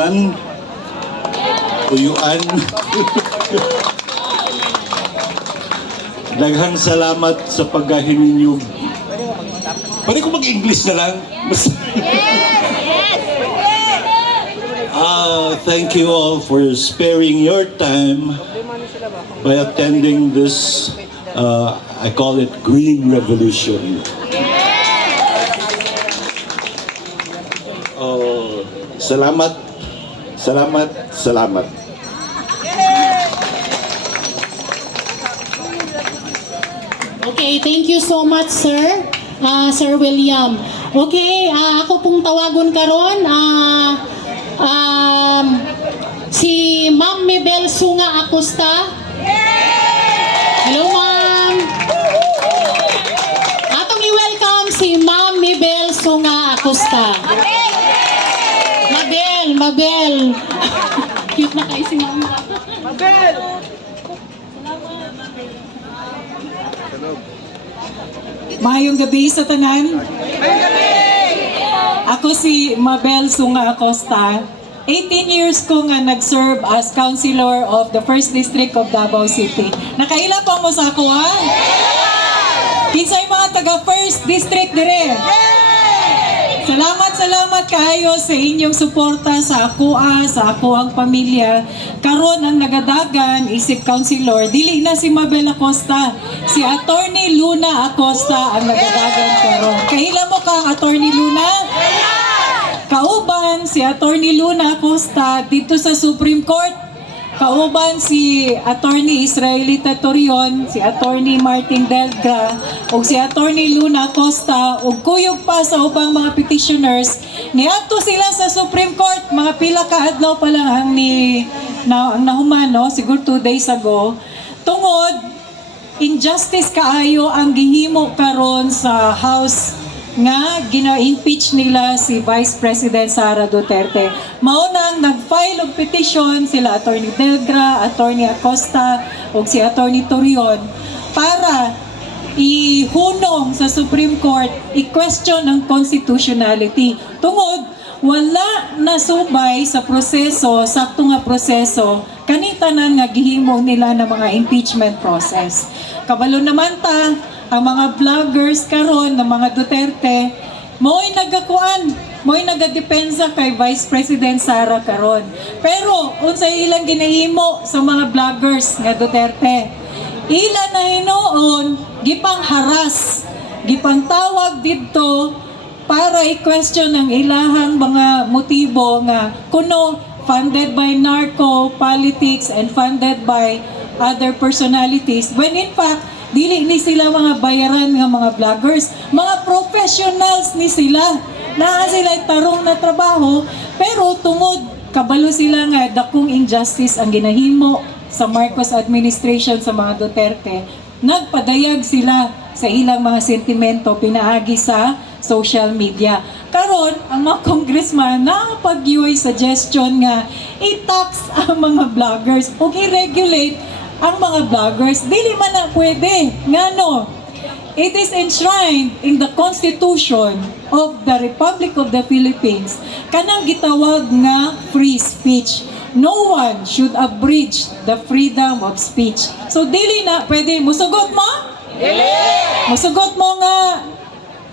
naman. Tuyuan. Daghang salamat sa paggahin ninyo. Pwede ko mag-English na lang? Thank you all for sparing your time by attending this, I call it Green Revolution. Salamat, salamat, salamat. Okay, thank you so much, sir. Sir William. Okay, ako pong tawagon karon. Si Ma'am Mabel Sunga Acosta. Hello, ma'am. Atong i-welcome si Ma'am Mabel Sunga Acosta. Mabel. Cute na kayo si Ma'am. Mabel. Mayong gabi sa tanan. Ako si Mabel Sunga Acosta. 18 years ko nga nag-serve as councilor of the 1st District of Davao City. Nakaila pa mo sa ako, ha? Kinsay mga taga 1st District dire. Salamat kayo sa inyong suporta sa ako, sa ako ang pamilya. Karon ang nagadagan isip councilor, dili na si Mabel Acosta, si Attorney Luna Acosta ang nagadagan karon. Kahila mo ka, Attorney Luna? Kauban si Attorney Luna Acosta dito sa Supreme Court. Kauban si Attorney Israelita Torion, si Attorney Martin Delgra, o si Attorney Luna Acosta, o kuyog pa sa ubang mga petitioners. Niadto sila sa Supreme Court, mga pila ka adlaw pa lang ang nahuman, no? Siguro 2 days ago. Tungod, injustice kaayo ang gihimo karon sa House nga gina-impeach nila si Vice President Sara Duterte. Maunang nag-file og petition sila Attorney Delgra, Attorney Acosta ug si Attorney Torion para ihunong sa Supreme Court i-question ang constitutionality. Tungod wala nasubay sa proseso, sakto nga proseso, kanitanan nga gihimo nila ng mga impeachment process. Kabalo naman ta ang mga vloggers karon ng mga Duterte, mo'y nagakuan, mo'y nagadepensa kay Vice President Sara karon. Pero unsay ilang ginahimo sa mga vloggers nga Duterte? Ila na hinoon gipang haras, gipang tawag didto para i-question ang ilahang mga motibo nga kuno funded by narco politics and funded by other personalities, when in fact dili ni sila mga bayaran nga mga vloggers, mga professionals ni sila. Naa sila tarong na trabaho, pero tungod kabalo sila nga dakong injustice ang ginahimo sa Marcos administration sa mga Duterte, nagpadayag sila sa ilang mga sentimento pinaagi sa social media. Karon ang mga congressman nakapag-giveaway suggestion nga i-tax ang mga vloggers o i-regulate ang mga vloggers. Dili man na pwede. Ngano? It is enshrined in the Constitution of the Republic of the Philippines kanang gitawag nga free speech. No one should abridge the freedom of speech. So dili na pwede. Musugot mo? Dili! Musugot mo nga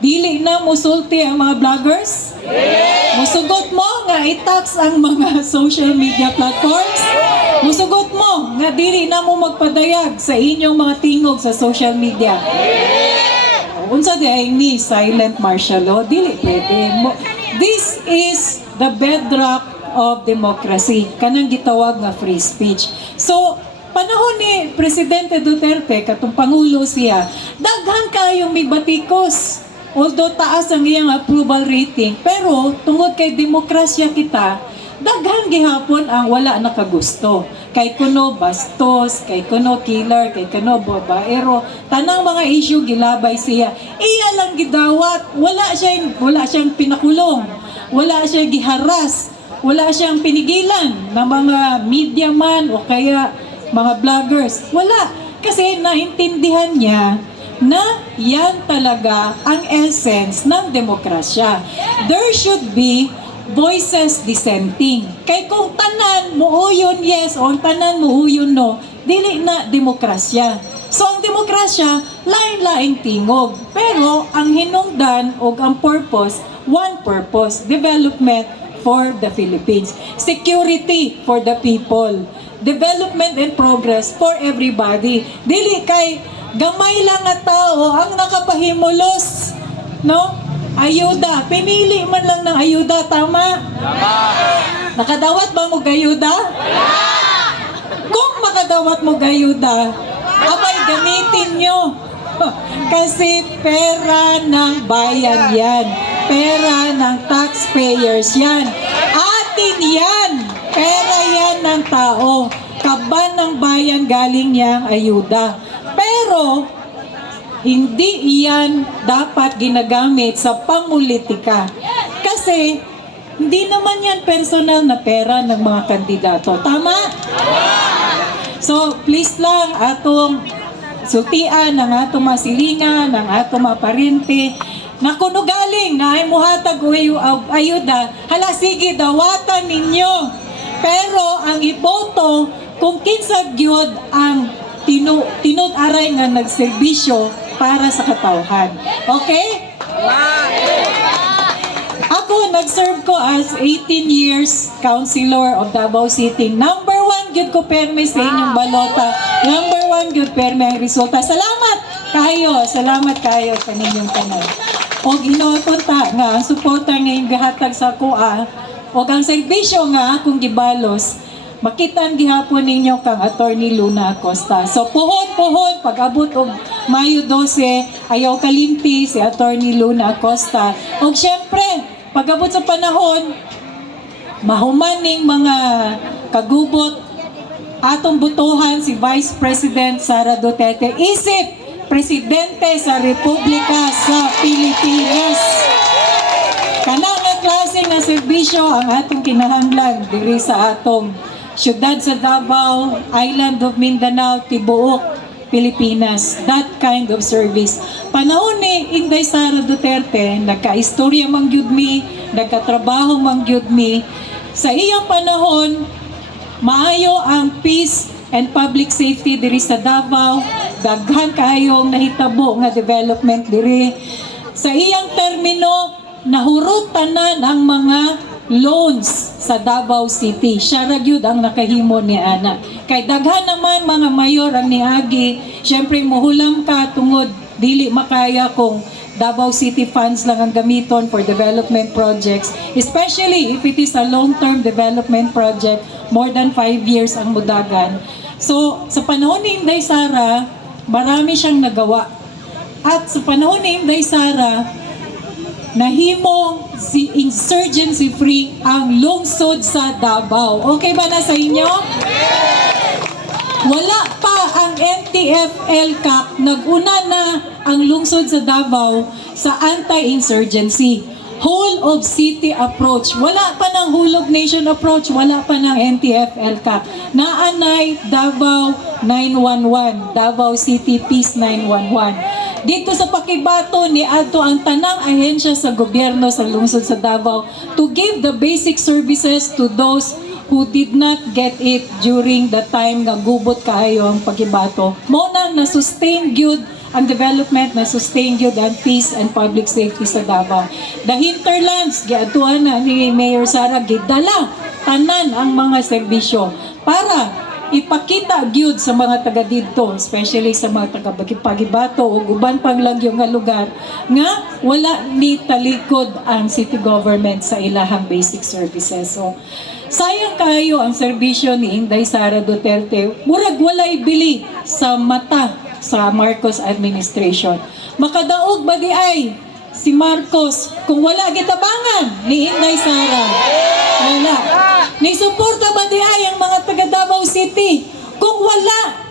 dili na musulti ang mga vloggers? Dili! Musugot mo nga i-tax ang mga social media platforms? Musugot mo nga dili na mo magpadayag sa inyong mga tingog sa social media? Unsa di ay ni silent martial law? Dili pwede. This is the bedrock of democracy. Kanang gitawag nga free speech. So, panahon ni Presidente Duterte, katong Pangulo siya, daghan kayong may batikos. Although taas ang iyang approval rating, pero tungod kay demokrasya kita, daghan gihapon ang wala nakagusto. Kay kuno bastos, kay kuno killer, kay kuno babaero, tanang mga issue gilabay siya. Iya lang gidawat, wala siyang pinakulong, wala siyang giharas, wala siyang pinigilan ng mga media man o kaya mga vloggers. Wala, kasi naintindihan niya na yan talaga ang essence ng demokrasya. There should be voices dissenting. Kay kung tanan muuyon yes o tanan muuyon no, dili na demokrasya. So ang demokrasya, lain-laing tingog. Pero ang hinungdan o ang purpose, one purpose, development for the Philippines. Security for the people. Development and progress for everybody. Dili kay gamay lang nga tao ang nakapahimulos, no? Ayuda. Pinili man lang ng ayuda, tama? Nakadawat ba mo gayuda? Kung makadawat mo gayuda, abay gamitin nyo. Kasi pera ng bayan yan. Pera ng taxpayers yan. Atin yan. Pera yan ng tao. Kaban ng bayan galing niyang ayuda. Pero, hindi iyan dapat ginagamit sa pangulitika. Kasi, hindi naman yan personal na pera ng mga kandidato. Tama? So, please lang, atong sultian ng atong masilingan, ng atong maparente, na kuno galing na ay muhatag o ayuda, hala sige, dawatan ninyo. Pero, ang iboto, kung kinsag gyud ang tinud-aray nga nagserbisyo para sa katawhan. Okay? Ako, nag-serve ko as 18 years councilor of Davao City. Number 1 gyud ko perme sa inyong balota. Number 1 gyud perme ang resulta. Salamat kayo sa ninyong tanan. O ginopunta nga, ang suporta nga yung gihatag sa kuha, o ang serbisyo nga akong gibalos, makitaan gihapon ninyo kang Attorney Luna Acosta. So puhon, pag-abot og Mayo 12, ayaw kalimti si Attorney Luna Acosta. O syempre, pag-abot sa panahon, mahumaning mga kagubot, atong butuhan si Vice President Sara Duterte, isip Presidente sa Republika sa Pilipinas. Kanang nga klase nga serbisyo ang atong kinahanglan diri sa atong syudad sa Davao, Island of Mindanao, tibuok Pilipinas. That kind of service. Panahon ni Inday Sara Duterte, nagka-istorya mang gyud mi, nagka-trabaho mang gyud mi. Sa iyang panahon, maayo ang peace and public safety diri sa Davao. Daghan kayong nahitabo nga development diri. Sa iyang termino, nahurot tanan ang mga loans sa Davao City. Siya ra gyud ang nakahimo ni ana. Kay daghan naman mga mayor ang niagi, syempre mohulam ka tungod dili makaya kung Davao City funds lang ang gamiton for development projects, especially if it is a long-term development project, more than 5 years ang mudagan. So, sa panahon ni Inday Sara, marami siyang nagawa. At sa panahon ni Inday Sara, nahimong si insurgency free ang lungsod sa Davao. Okay ba na sa inyo? Wala pa ang NTF-ELCAC, nag-una na ang lungsod sa Davao sa anti-insurgency. Whole of city approach. Wala pa ng whole of nation approach, wala pa ng NTF-ELCAC. Naanay Davao 911, Davao City Peace 911. Dito sa Pakibato ni adto ang tanang ahensya sa gobyerno sa lungsod sa Davao to give the basic services to those who did not get it during the time nga gubot kaayo ang Pakibato. Mo nang na-sustain gyud ang development, na-sustain gyud ang peace and public safety sa Davao. The hinterlands, giadtuan na ni Mayor Sara, gidala tanan ang mga serbisyo para ipakita gyud sa mga taga dito, especially sa mga taga Pakibato o uban pang lagyo nga lugar, nga wala ni talikod ang city government sa ilahang basic services. So, sayang kayo ang serbisyo ni Inday Sara Duterte. Murag walay bili sa mata sa Marcos administration. Makadaog ba di ay si Marcos kung wala gitabangan ni Inday Sara? Wala. Ni suporta ba di ay ang mga taga Davao City kung wala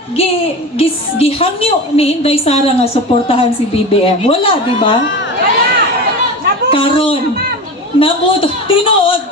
gihangyo ni Inday Sara nga suportahan si BBM? Wala, di ba? Karon nabudol, tinuod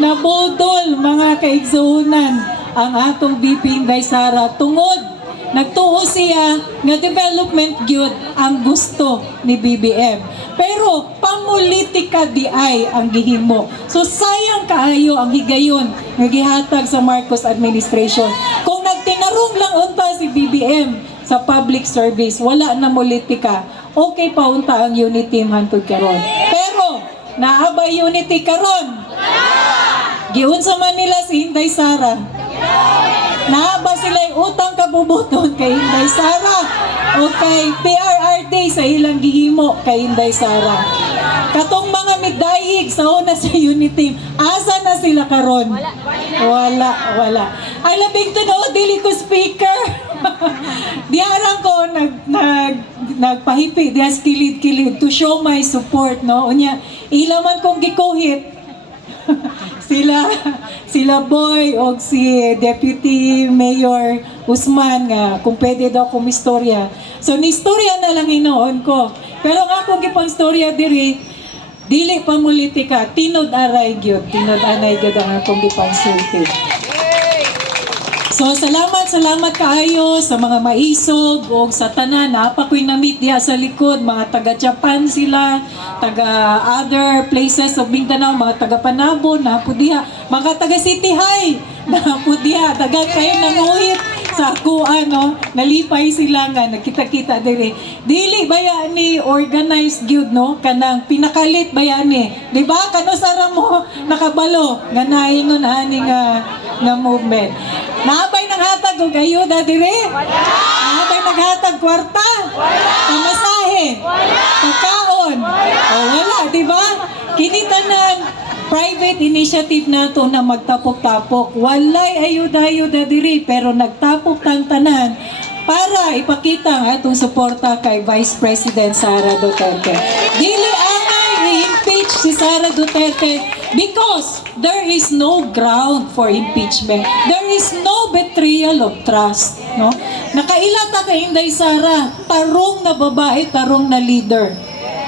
nabudol mga kaigsuunan ang atong VP Inday Sara tungod nagtuo siya nga development gyud ang gusto ni BBM. Pero pamulitika di ay ang gihimo. So sayang kaayo ang higayon nga gihatag sa Marcos administration. Kung nagtinarong lang unta si BBM sa public service, wala na politika. Okay pa unta ang unity hangtod karon. Pero naabay unity karon. Giunsa man nila si Inday Sara. Naaba sila'y utang kabubuton kay Inday Sara o kay PRRD sa ilang gihimo kay Inday Sara. Katong mga midayig sa una sa unity, asa na sila karon? Wala. Ay labing tunood, dili ko speaker. Diarang ko nagpahipi, dias kilid-kilid to show my support, no? Unya, ilaman kong gikuhit. sila Boy o si Deputy Mayor Usman nga kung pwede daw kumistorya. So nistorya na lang inoon ko. Pero nga kung gipang storya diri, dili pa politika, tinod anay gyud ang akong gipang sulti. So salamat kaayo sa mga maisog o sa tanan. Napakoy na-meet diha sa likod, mga taga Japan sila, taga other places of Mindanao, mga taga Panabo, napo diha, mga taga City High, napo diha, taga kayo nanguhit sa kuan, no? Nalipay sila nga, nakita-kita diri. Dili baya ni organized gyud, no? Kanang pinakalit baya ni. Di ba? Kano sara mo nakabalo nga naingon ani nga movement. Naabay nang hatag og ayuda dire? Naabay naghatag kwarta? Pamasahe? Pagkaon? O wala, di ba? Kinitanan private initiative nato na magtapok-tapok. Walay ayuda-ayuda diri pero nagtapok tang tanan para ipakita ang atong suporta kay Vice President Sara Duterte. Dili angay i-impeach si Sara Duterte because there is no ground for impeachment. There is no betrayal of trust, no? Nakailata kay Inday Sara, tarong na babae, tarong na leader.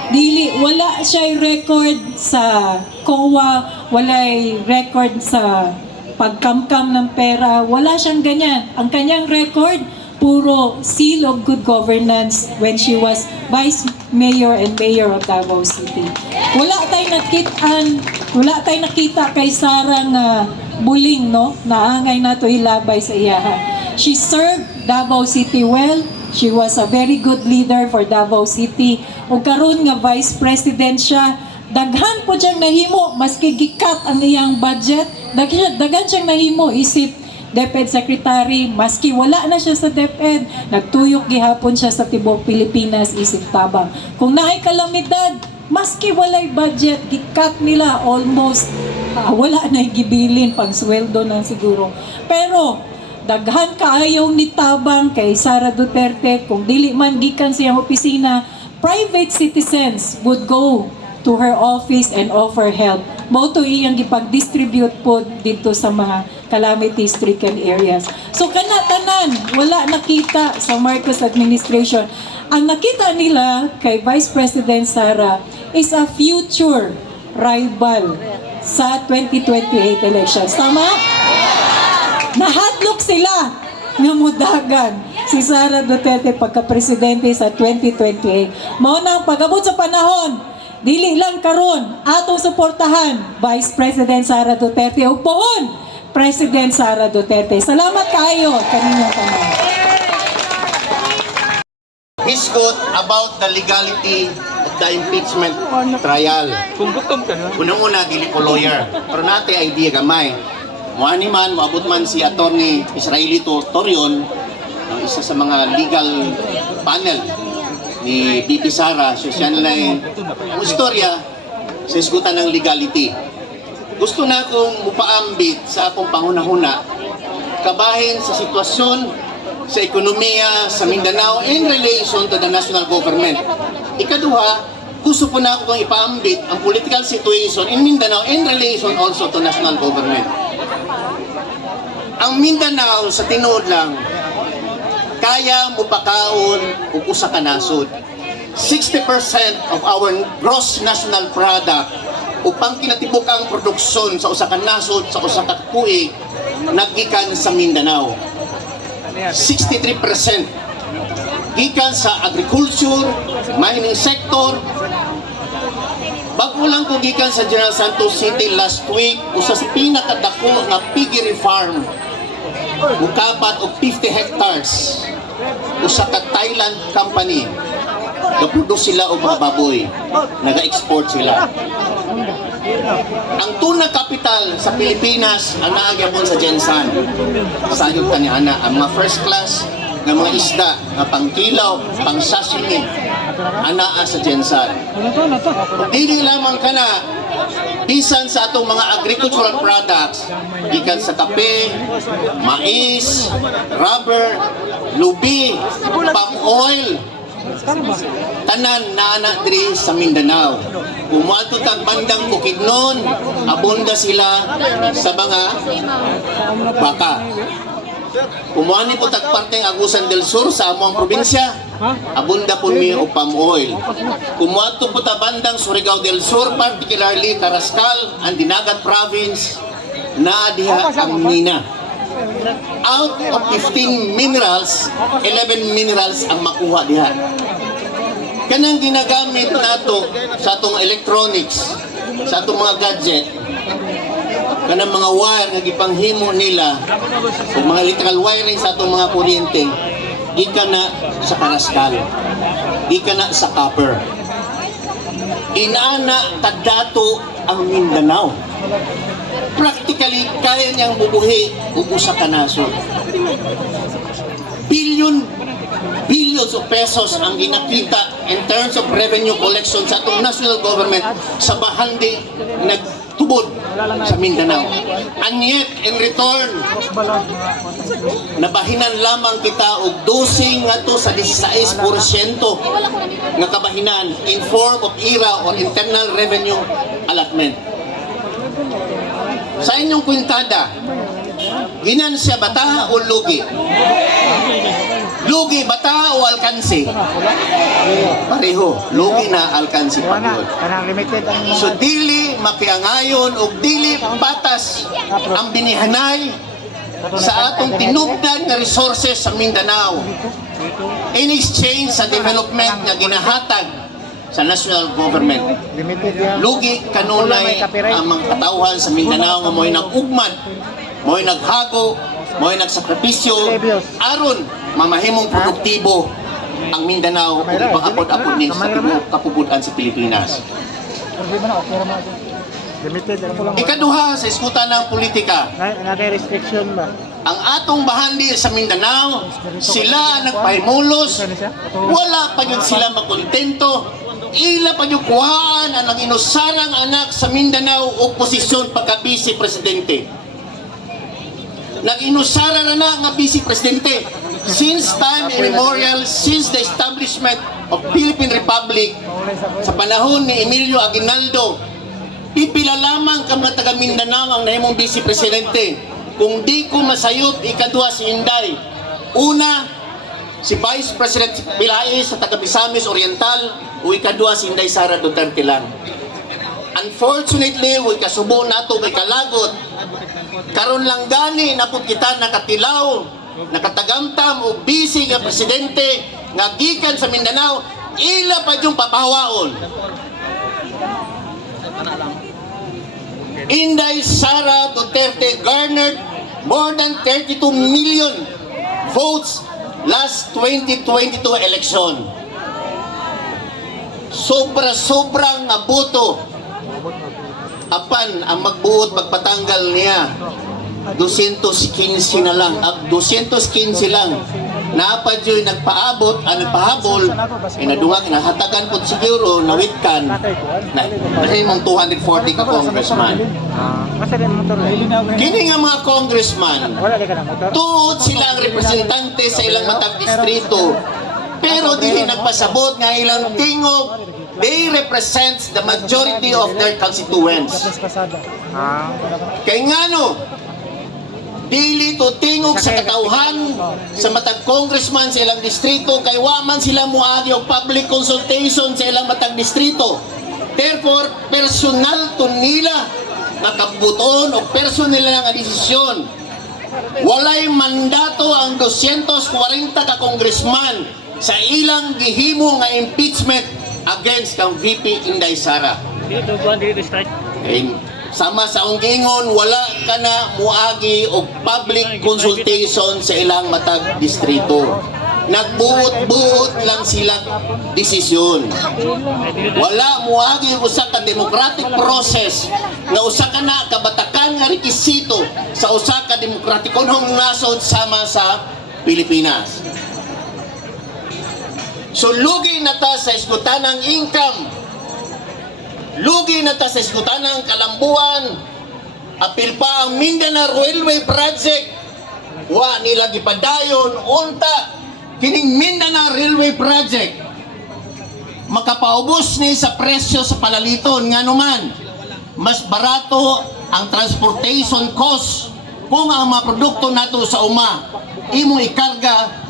Dili, wala siya'y record sa COA, wala'y record sa pagkamkam ng pera, wala siyang ganyan. Ang kanyang record, puro seal of good governance when she was Vice Mayor and Mayor of Davao City. Wala tayong nakita kay Sara nga buling, no? Naangay nato ilabay sa iyaha. She served Davao City well. She was a very good leader for Davao City. O karon nga Vice President siya, daghan po siyang nahimo, maski gikat ang iyang budget, daghan siyang nahimo isip DepEd Secretary, maski wala na siya sa DepEd, nagtuyok gihapon siya sa tibok Pilipinas isip tabang. Kung naay kalamidad, maski walay budget, gikat nila almost, wala na gibilin pang sweldo na siguro. Pero daghan kaayong nitabang kay Sara Duterte, kung dili man gikan siyang opisina, private citizens would go to her office and offer help. Moto iyang gipag-distribute po dito sa mga calamity-stricken areas. So kanatanan, wala nakita sa Marcos administration. Ang nakita nila kay Vice President Sara is a future rival sa 2028 elections. Tama? Nahadlok sila nga mudagan si Sara Duterte pagka-presidente sa 2028. Mao na pag-abot sa panahon, dili lang karon atong suportahan Vice President Sara Duterte ug pohon President Sara Duterte. Salamat kayo kaninyong tanan. Hisgot about the legality of the impeachment trial. Unang-una, dili ko lawyer, pero nate idea gamay. Muani man, maabot man si Attorney Israelito Torion, ang isa sa mga legal panel ni BP Sara, siya nila ang istorya sa isgutan ng legality. Gusto na akong mupaambit sa akong panghuna-huna kabahin sa sitwasyon sa ekonomiya sa Mindanao in relation to the national government. Ikaduha, gusto po na akong ipaambit ang political situation in Mindanao in relation also to national government. Ang Mindanao sa tinuod lang, kaya mo pakaon ug usa ka nasod. 60% of our gross national product upang kinatibuk ang produksyon sa usa ka nasod, sa usa ka kuig, naggikan sa Mindanao. 63% gikan sa agriculture, mining sector, Bago lang ko gikan sa General Santos City last week, usa sa pinakadako nga piggery farm. Mukapat og 50 hectares. Usa ka Thailand company. Nagproduce sila og mga baboy. Naga-export sila. Ang tuna capital sa Pilipinas ang naagyapon sa Gensan. Sayod ta ni ana ang mga first class nga mga isda nga pangkilaw, pang sashimi anaa sa Gensan. Dili lamang kana bisan sa atong mga agricultural products gikan sa kape, mais, rubber, lubi, palm oil, tanan naana diri sa Mindanao. Kumato tag bandang Bukidnon, abunda sila sa mga baka. Kumuani po tag parteng Agusan del Sur sa among probinsya, abunda po mi og palm oil. Kumuadto po ta bandang Surigao del Sur, particularly Carrascal, ang Dinagat province, naa diha ang mina. Out of 15 minerals, 11 minerals ang makuha diha. Kanang ginagamit nato sa atong electronics, sa atong mga gadget, kanang mga wire nga gipanghimo nila, o mga electrical wiring sa atong mga kuryente, ika na sa Carrascal, ika na sa copper. Inana kadato ang Mindanao. Practically, kaya niyang bubuhi ug usa ka nasod. Billions of pesos ang ginakita in terms of revenue collection sa atong national government sa bahandi nagtubod sa Mindanao. And yet, in return, nabahinan lamang kita og 12 nga to sa 16% nga kabahinan in form of IRA or internal revenue allotment. Sa inyong kwintada, ginan siya bata o lugi? Lugi, bata o alkansi? Pareho, lugi na alkansi pa yun. So dili makiangayon o dili patas ang binihanay sa atong tinubdan na resources sa Mindanao in exchange sa development na ginahatag sa national government. Lugi kanunay ang mga katawhan sa Mindanao nga mo'y nag-ugmad, mo'y naghago, mo'y nagsakripisyo aron mamahimong produktibo ang Mindanao ug pag-apod-apod ning sa tibuok kapubutan sa Pilipinas. Ikaduha sa iskutan ng politika, restriction ba? ang atong bahandi sa Mindanao, sila nagpahimulos, wala pa yun sila makontento, ila pa yung kuhaan ang nag-inusarang anak sa Mindanao o posisyon pagka-vice presidente. Nag-inusara na nga vice presidente since time immemorial, since the establishment of Philippine Republic sa panahon ni Emilio Aguinaldo. Pipila lamang ka mga taga Mindanao ang nahimong vice presidente. Kung di ko masayop, ikaduha si Inday. Una, si Vice President Pilay sa taga Misamis Oriental, o ikaduha si Inday Sara Duterte lang. Unfortunately, o ikasubo nato kay kalagot, karon lang gani na po kita nakatilaw, nakatagamtam o busy nga presidente nga gikan sa Mindanao, ila pa yung papawaon. Inday Sara Duterte garnered more than 32 million votes last 2022 election. Sobra-sobrang aboto. Apan ang magbuot magpatanggal niya 215 na lang, 215 lang. Napad yun nagpaabot, nagpahabol, nadungag, nahatagan po siguro, nawitkan, na mong 240 ka congressman. Kini nga mga congressman, tuod sila ang representante sa ilang matag distrito, pero dili nagpasabot nga ilang tingog, they represent the majority of their constituents. Kaya nga no, dili to tingog sa katauhan sa matag congressman sa ilang distrito kay waman sila muagi og public consultation sa ilang matag distrito. Therefore, personal to nila nakabuton o personal nila nga desisyon. Walay mandato ang 240 ka congressman sa ilang gihimo nga impeachment against kang VP Inday Sara. Dito buwan dito start. And sama sa unggingon, wala ka na muagi og public consultation sa ilang matag distrito. Nagbuot-buot lang sila desisyon. Wala muagi usa ka democratic process na usa ka na kabatakan nga rekisito sa usa ka demokratikonhong nasod sama sa Pilipinas. So lugi na ta sa isgutanang income. Lugi na ta sa isgutanang kalambuan. Apil pa ang Mindanao Railway Project. Wa nila gipadayon unta kining Mindanao Railway Project. Makapaubos ni sa presyo sa palaliton nga naman. Mas barato ang transportation cost kung ang mga produkto nato sa uma imo ikarga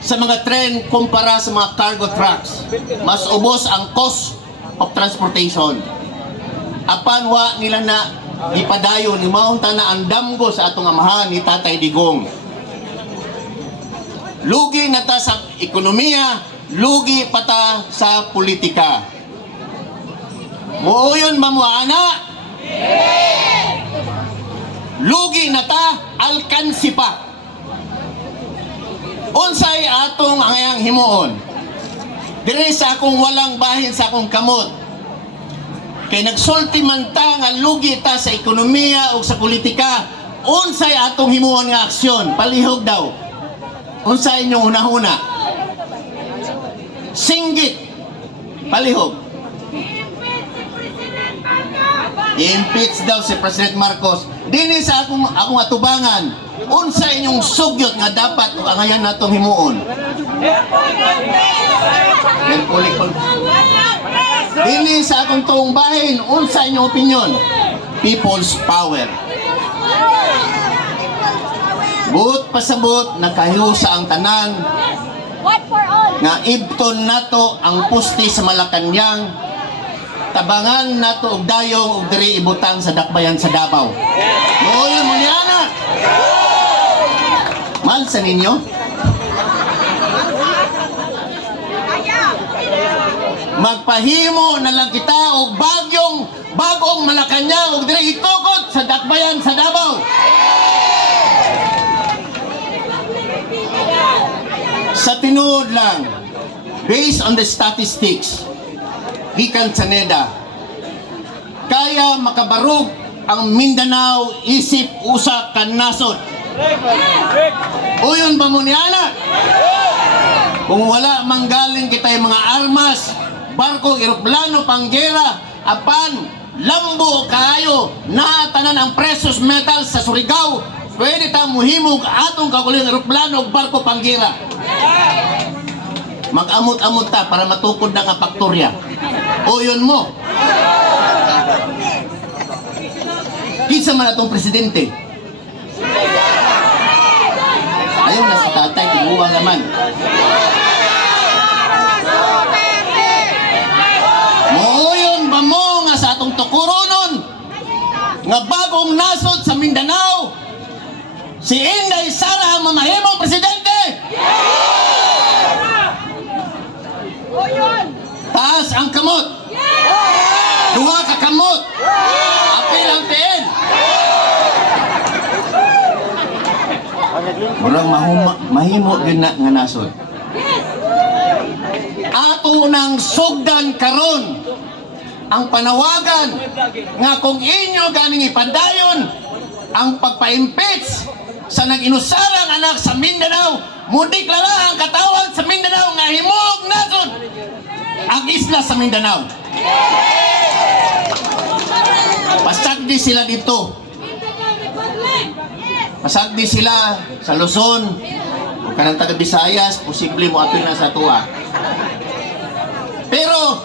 sa mga tren kumpara sa mga cargo trucks. Mas ubos ang cost of transportation. Apan wa nila na ipadayon ni maunta na ang damgo sa atong amahan ni Tatay Digong. Lugi na ta sa ekonomiya, lugi pa ta sa politika. Muuyon mamuana? Lugi na ta, alkansi pa. Unsay atong angayang himuon? Diri sa akong walang bahin sa akong kamot. Kay nagsulti man ta nga lugi ta sa ekonomiya o sa politika, unsay atong himuon nga aksyon? Palihog daw. Unsay inyong una-una? Singgit. Palihog. I-impeach daw si President Marcos. Dini sa akong atubangan, unsa inyong sugyot nga dapat o angayan natong himuon? Dini sa akong tuong bahin, unsa inyong opinion? People's power. Buot pasabot, nakahiusa ang tanan nga ibton nato ang pusti sa Malacañang, tabangan nato og dayong og diri ibutang sa dakbayan sa Davao. Nooy mo niana. Mahal sa ninyo? Magpahimo na lang kita og bagong Malacañang og diri itukod sa dakbayan sa Davao. Sa tinuod lang, based on the statistics, gikan sa NEDA, kaya makabarog ang Mindanao isip usa ka nasod. Uyon ba mo niana? Kung wala manggaling kitay mga armas, barko, eroplano, panggera, apan lambo kaayo na tanan ang precious metals sa Surigao, pwede ta muhimog atong kaguling eroplano ug barko, panggera. Mag-amot-amot ta para matukod na nga faktorya. Uyon mo. Kinsa man atong presidente? Ayaw na sa tatay, tiguwa naman. Muuyon ba mo nga sa atong tukuronon nga bagong nasod sa Mindanao, si Inday Sara ang mamahimong presidente? Taas ang kamot. Duha ka kamot. Apil ang tiin. Murang mahimo din na nga nasod. Ato nang sugdan karon ang panawagan nga kung inyo ganing ipadayon ang pagpa-impeach sa nag-inusarang anak sa Mindanao, mudiklara ang katawan sa Mindanao nga himog nasod ang isla sa Mindanao. Pasagdi sila dito. Pasagdi sila sa Luzon o kanang taga Visayas, posible mo apil na sa tuwa. Pero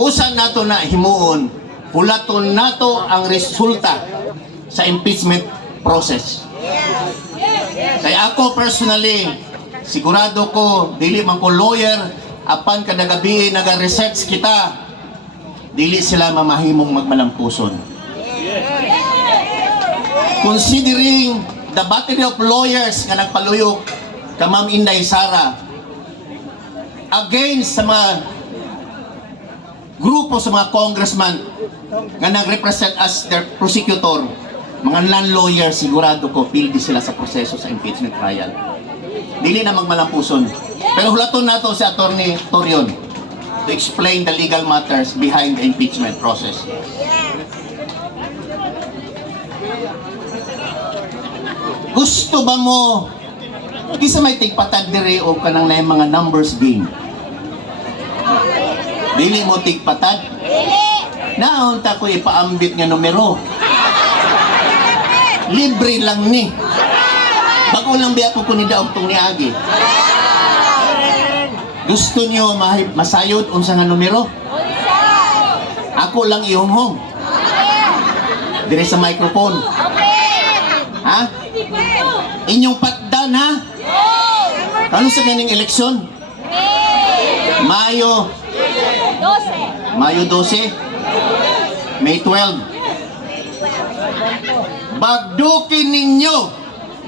usan nato na himuon, hulaton nato ang resulta sa impeachment process. Kaya ako personally, sigurado ko, dili man ko lawyer, apan kada gabi naga-research kita, dili sila mamahimong magmalampuson. Considering the battery of lawyers nga nagpaluyok ka Ma'am Inday Sara against sa mga grupo sa mga congressman nga nag-represent as their prosecutor, mga non-lawyer, sigurado ko, pildi sila sa proseso sa impeachment trial. Dili na magmalampuson. Pero hulaton nato si Attorney Torion to explain the legal matters behind the impeachment process. Gusto ba mo isa may tigpatag dire o kanang na mga numbers game? Dili mo tigpatag? Naon ta ko ipaambit nga numero. Libre lang ni. Bago lang biya ko ni daog tong niagi. Gusto niyo masayod unsa nga numero? Ako lang ihonghong. Dire sa microphone. Ha? Inyong patdan ha? Ano sa ganing eleksyon? Mayo 12. May 12. Bagdukin ninyo.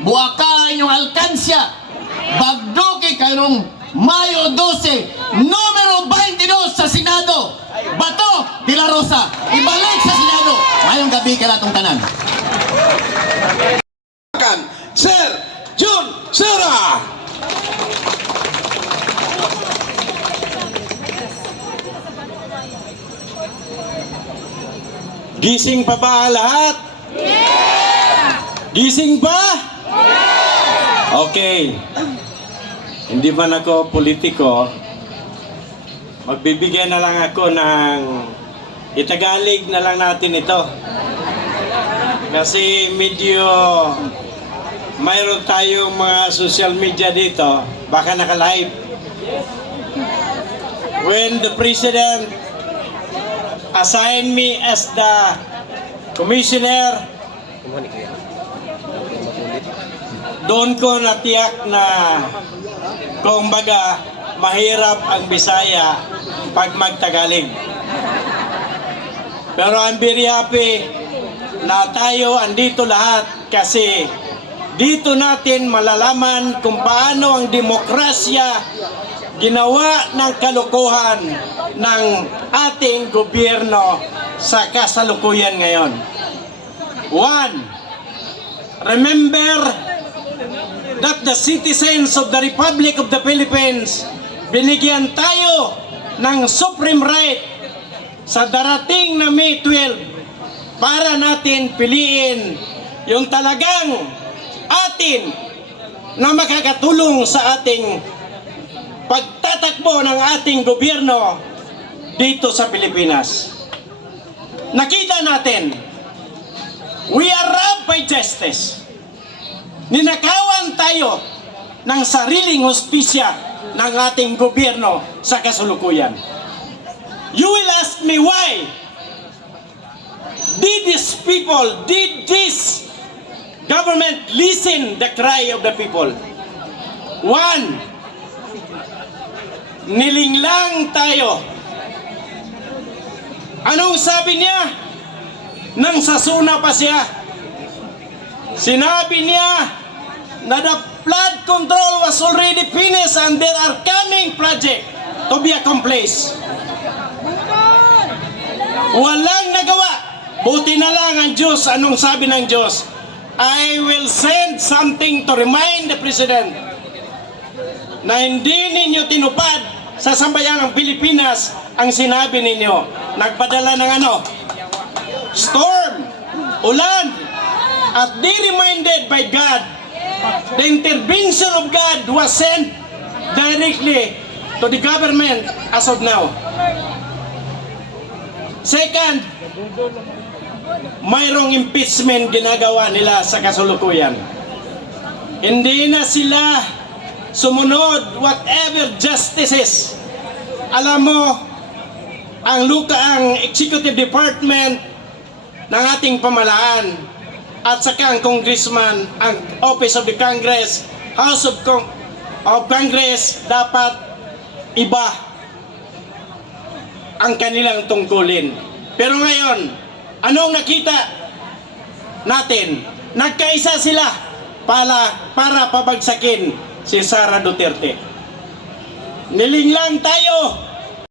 Buaka inyong alkansya. Bagdukin kayong Mayo 12. Numero 22 sa Senado. Bato de la Rosa. Ibalik sa Senado. Ngayong gabi ka na itong tanan. Sir Jun Sera. Gising pa ba lahat? Gising pa? Okay. Hindi man ako politiko, magbibigay na lang ako ng itagalig na lang natin ito. Kasi medyo mayroon tayong mga social media dito, baka naka-live. When the President assigned me as the commissioner, doon ko natiyak na kung baga mahirap ang Bisaya pag magtagalig. Pero I'm very happy na tayo andito lahat kasi dito natin malalaman kung paano ang demokrasya ginawa ng kalukuhan ng ating gobyerno sa kasalukuyan ngayon. 1. Remember that the citizens of the Republic of the Philippines binigyan tayo ng supreme right sa darating na May 12 para natin piliin yung talagang atin na makakatulong sa ating pagtatakbo ng ating gobyerno dito sa Pilipinas. Nakita natin, we are robbed by justice. Ninakawan tayo ng sariling hustisya ng ating gobyerno sa kasalukuyan. You will ask me why? Did this government listen the cry of the people? 1. Nilinglang tayo. Anong sabi niya? Nang sasuna pa siya, sinabi niya na the flood control was already finished and there are coming project to be accomplished. Walang nagawa. Buti na lang ang Diyos. Anong sabi ng Diyos? I will send something to remind the President na hindi ninyo tinupad sa sambayanang Pilipinas ang sinabi ninyo. Nagpadala ng storm, ulan, at be reminded by God. The intervention of God was sent directly to the government as of now. Second, mayroong impeachment ginagawa nila sa kasalukuyan. Hindi na sila sumunod whatever justices. Alam mo, ang executive department ng ating pamahalaan at saka ang congressman, ang office of the Congress, House of Congress, dapat iba ang kanilang tungkulin. Pero ngayon, anong nakita natin? Nagkaisa sila para pabagsakin si Sara Duterte. Nilinglang tayo